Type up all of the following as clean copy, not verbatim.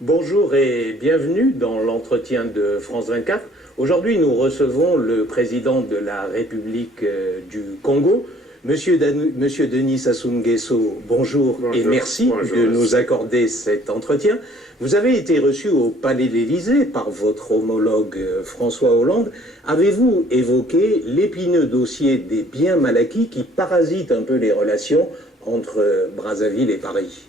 Bonjour et bienvenue dans l'entretien de France 24. Aujourd'hui, nous recevons le président de la République du Congo, Monsieur Denis Sassou Nguesso. Bonjour et merci de nous accorder cet entretien. Vous avez été reçu au Palais de l'Élysée par votre homologue François Hollande. Avez-vous évoqué l'épineux dossier des biens mal acquis qui parasitent un peu les relations entre Brazzaville et Paris?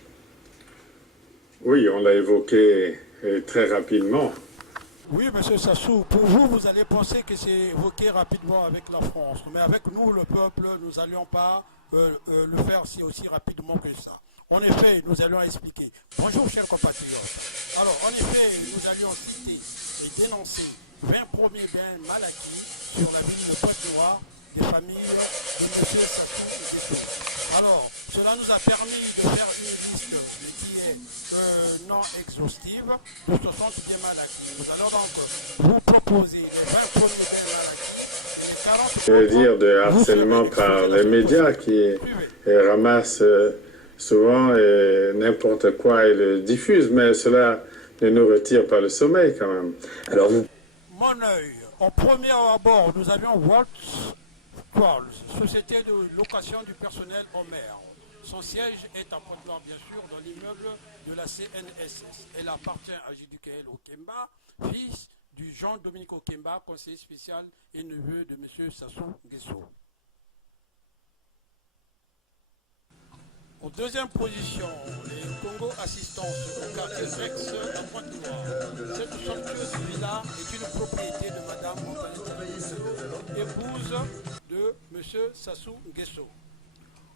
Oui, on l'a évoqué très rapidement. Oui, M. Sassou, pour vous, vous allez penser que c'est évoqué rapidement avec la France. Mais avec nous, le peuple, nous n'allions pas le faire aussi rapidement que ça. En effet, nous allons expliquer. Bonjour, chers compatriotes. Alors, en effet, nous allions citer et dénoncer 20 premiers biens mal acquis sur la ville de Pointe-Noire des familles de M. Sassou Nguesso. Alors, cela nous a permis de faire une liste qui est non exhaustive de 60 biens mal acquis. Nous allons donc vous proposer les 20 premiers biens mal acquis et les 40 Je veux dire de harcèlement par les médias qui ramassent souvent n'importe quoi et le diffusent, mais cela ne nous retire pas le sommeil quand même. Alors, mon œil, en premier abord, nous avions Waltz Quarles, société de location du personnel en mer. Son siège est à Pointe-Noire, bien sûr, dans l'immeuble de la CNSS. Elle appartient à Jidukael Okemba, fils du Jean-Dominique Okemba, conseiller spécial et neveu de M. Sassou Nguesso. En deuxième position, les Congo Assistance au quartier Rex à Pointe-Noire. Cette somptueuse villa est une propriété de Mme Antoinette, épouse de M. Sassou Nguesso.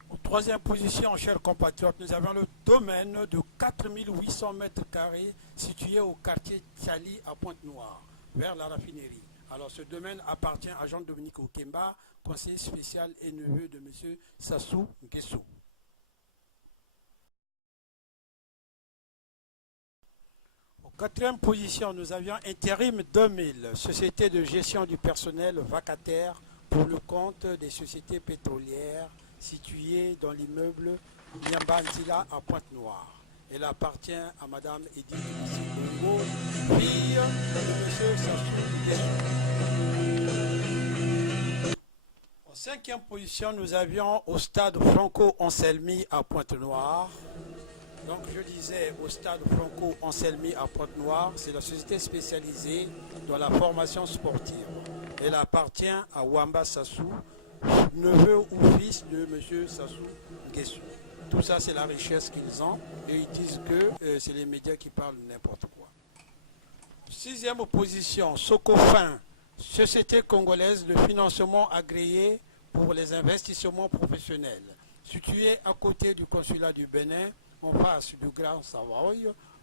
En troisième position, chers compatriotes, nous avons le domaine de 4800 mètres carrés situé au quartier Tchali à Pointe-Noire, vers la raffinerie. Alors ce domaine appartient à Jean-Dominique Okemba, conseiller spécial et neveu de M. Sassou Nguesso. En quatrième position, nous avions Intérim 2000, société de gestion du personnel vacataire pour le compte des sociétés pétrolières située dans l'immeuble Nyambantila à Pointe-Noire. Elle appartient à Mme Edith Bongo, fille de M. Sassou Nguesso. En cinquième position, nous avions au stade Franco-Anselmi à Pointe-Noire. Donc je disais au stade Franco-Anselmi à Pointe-Noire, c'est la société spécialisée dans la formation sportive. Elle appartient à Wamba Sassou, neveu ou fils de M. Sassou Nguesso. Tout ça, c'est la richesse qu'ils ont et ils disent que c'est les médias qui parlent n'importe quoi. Sixième position, Socofin, société congolaise de financement agréé pour les investissements professionnels, située à côté du consulat du Bénin, en face du Grand Savoie,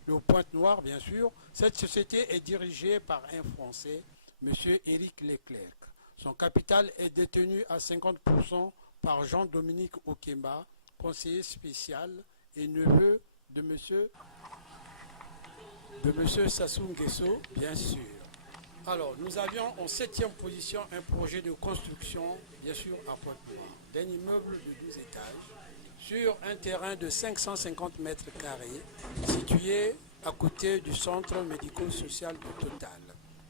le Pointe-Noire bien sûr. Cette société est dirigée par un Français, M. Éric Leclerc. Son capital est détenu à 50% par Jean-Dominique Okemba, conseiller spécial et neveu de M. Sassou Nguesso, bien sûr. Alors, nous avions en septième position un projet de construction, bien sûr, à Pointe-Noire, d'un immeuble de 12 étages, sur un terrain de 550 mètres carrés, situé à côté du centre médico-social de Total.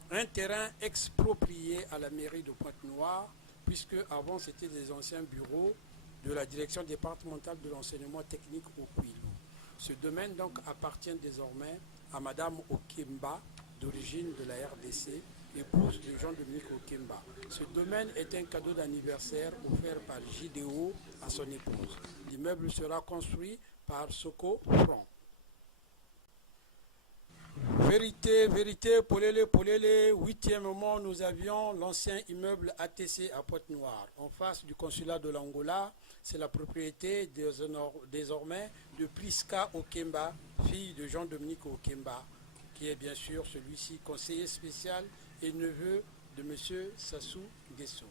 Un terrain exproprié à la mairie de Pointe-Noire, puisque avant c'était des anciens bureaux de la direction départementale de l'enseignement technique au Kouilou. Ce domaine donc appartient désormais à Mme Okemba, d'origine de la RDC, épouse de Jean-Dominique Okemba. Ce domaine est un cadeau d'anniversaire offert par JDO à son épouse. L'immeuble sera construit par Soko Franc. Vérité, vérité, polélé, polélé. Huitièmement, nous avions l'ancien immeuble ATC à Pointe-Noire, en face du consulat de l'Angola. C'est la propriété désormais de Priska Okemba, fille de Jean-Dominique Okemba, qui est bien sûr celui-ci conseiller spécial et neveu de M. Sassou Nguesso.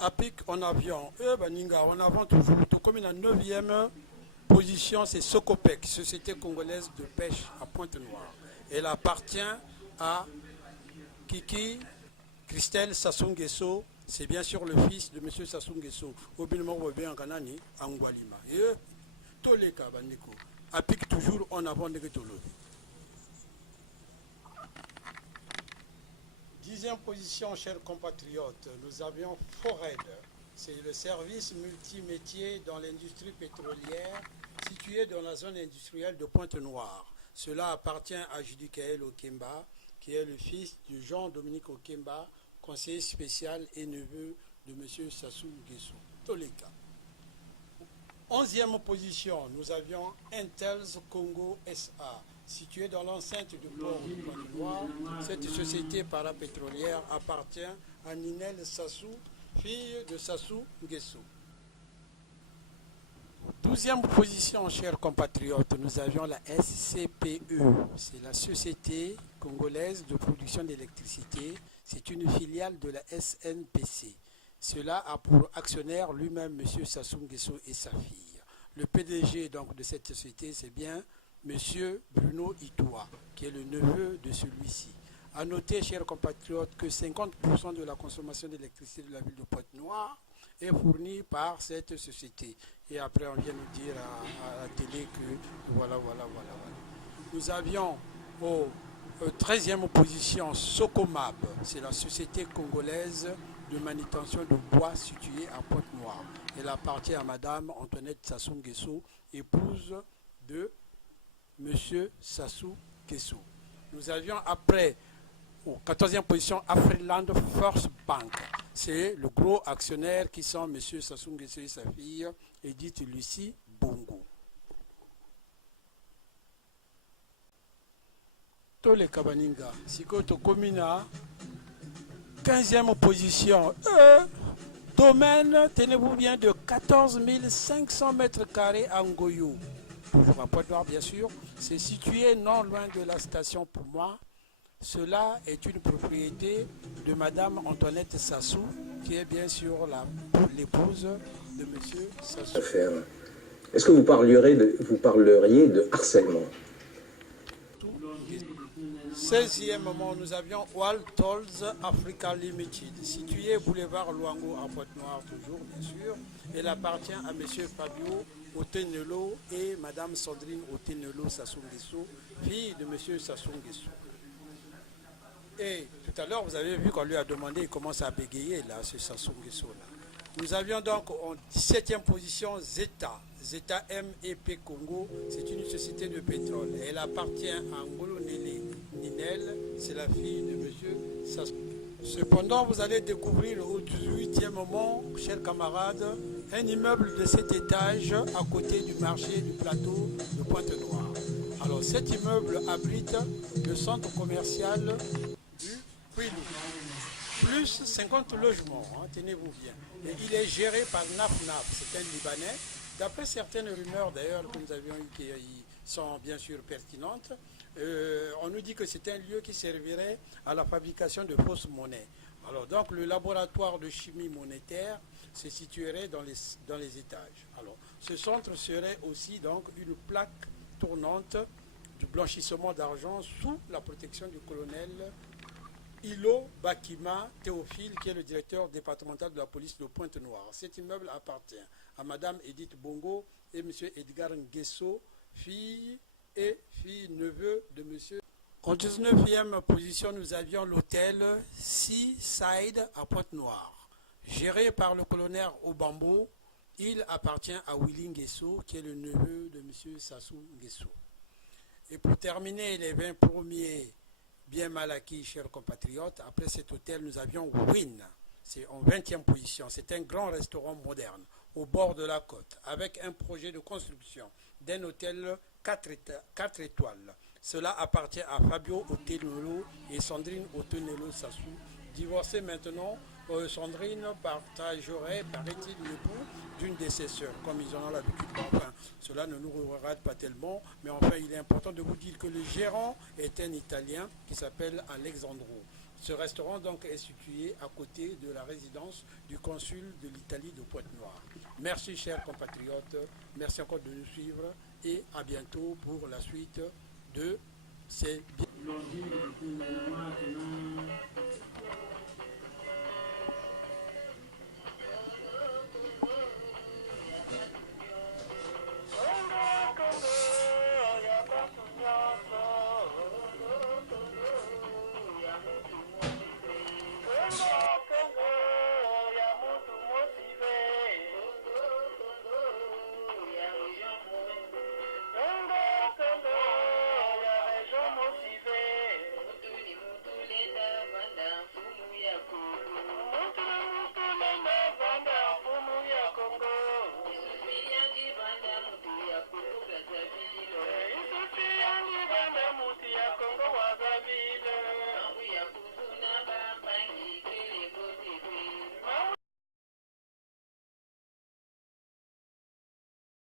À pic en avion, en avant toujours, tout comme une 9e position, c'est Socopec, société congolaise de pêche à Pointe-Noire. Elle appartient à Kiki Christelle Sassou Nguesso, c'est bien sûr le fils de M. Sassou Nguesso, Obinemo Webe Ankanani, Angwalima. Et tous les cas, appliquent toujours en avant de Tolo. 10e position, chers compatriotes, nous avions Fored. C'est le service multimétier dans l'industrie pétrolière situé dans la zone industrielle de Pointe-Noire. Cela appartient à Judicaël Okemba, qui est le fils de Jean-Dominique Okemba, conseiller spécial et neveu de M. Sassou Nguesso. Tous les cas. 11e position, nous avions Intels Congo SA, située dans l'enceinte du port de Pointe-Noire. Cette société parapétrolière appartient à Ninel Sassou, fille de Sassou Nguesso. 12e position, chers compatriotes, nous avions la SCPE, c'est la Société congolaise de production d'électricité, c'est une filiale de la SNPC. Cela a pour actionnaire lui-même M. Sassou Nguesso et sa fille. Le PDG donc, de cette société, c'est bien M. Bruno Itoua, qui est le neveu de celui-ci. A noter, chers compatriotes, que 50% de la consommation d'électricité de la ville de Pointe-Noire est fournie par cette société. Et après, on vient nous dire à la télé que voilà. Nous avions au 13e position Socomab, c'est la société congolaise de manutention de bois située à Pointe-Noire. Elle appartient à Madame Antoinette Sassou Nguesso, épouse de Monsieur Sassou Nguesso. Nous avions après, au 14e position, Afriland First Bank. C'est le gros actionnaire qui sont M. Sassou Nguesso et sa fille, Edith Lucie Bongo. Tous les Kabaninga, Sikoto Komina, 15e position. Domaine, tenez-vous bien, de 14 500 mètres carrés à Ngoyo. Toujours à Pointe-Noire, bien sûr. C'est situé non loin de la station pour moi. Cela est une propriété de Madame Antoinette Sassou, qui est bien sûr l'épouse de M. Sassou. Est-ce que vous parleriez de harcèlement? 16e moment, nous avions Waltolz Africa Limited, situé boulevard Luango à Pointe-Noire, toujours bien sûr. Elle appartient à M. Fabio Otenelo et Mme Sandrine Otenelo Sassou Nguesso, fille de M. Sassou Nguesso. Et tout à l'heure, vous avez vu qu'on lui a demandé, il commence à bégayer là, ce Sassou Nguesso là. Nous avions donc en 17e position Zeta. Zeta MEP Congo, c'est une société de pétrole. Elle appartient à Ngolo Nele Ninel, c'est la fille de M. Sassou. Cependant, vous allez découvrir au 18e moment, chers camarades, un immeuble de 7 étages à côté du marché du plateau de Pointe-Noire. Alors cet immeuble abrite le centre commercial du Quilou. Plus 50 logements, hein, tenez-vous bien. Et il est géré par NAFNAF, c'est un Libanais. D'après certaines rumeurs d'ailleurs que nous avions eues qui sont bien sûr pertinentes, on nous dit que c'est un lieu qui servirait à la fabrication de fausses monnaies. Alors donc le laboratoire de chimie monétaire se situerait dans les étages. Alors ce centre serait aussi donc une plaque tournante du blanchissement d'argent sous la protection du colonel Ilo Bakima Théophile, qui est le directeur départemental de la police de Pointe-Noire. Cet immeuble appartient à Madame Edith Bongo et M. Edgar Nguesso, fille neveu de M. En 19e position, nous avions l'hôtel Seaside à Pointe-Noire. Géré par le colonel Obambo, il appartient à Willy Nguesso, qui est le neveu de M. Sassou Nguesso. Et pour terminer les 20 premiers bien mal acquis, chers compatriotes, après cet hôtel, nous avions Win. C'est en 20e position. C'est un grand restaurant moderne au bord de la côte, avec un projet de construction d'un hôtel 4 étoiles. Cela appartient à Fabio Otenelo et Sandrine Otenelo Sassou. Divorcée maintenant, Sandrine partagerait, paraît-il, l'époux d'une de ses sœurs, comme ils en ont l'habitude. Enfin, cela ne nous regarde pas tellement, mais enfin, il est important de vous dire que le gérant est un Italien qui s'appelle Alexandro. Ce restaurant donc est situé à côté de la résidence du consul de l'Italie de Pointe-Noire. Merci chers compatriotes, merci encore de nous suivre et à bientôt pour la suite de ces...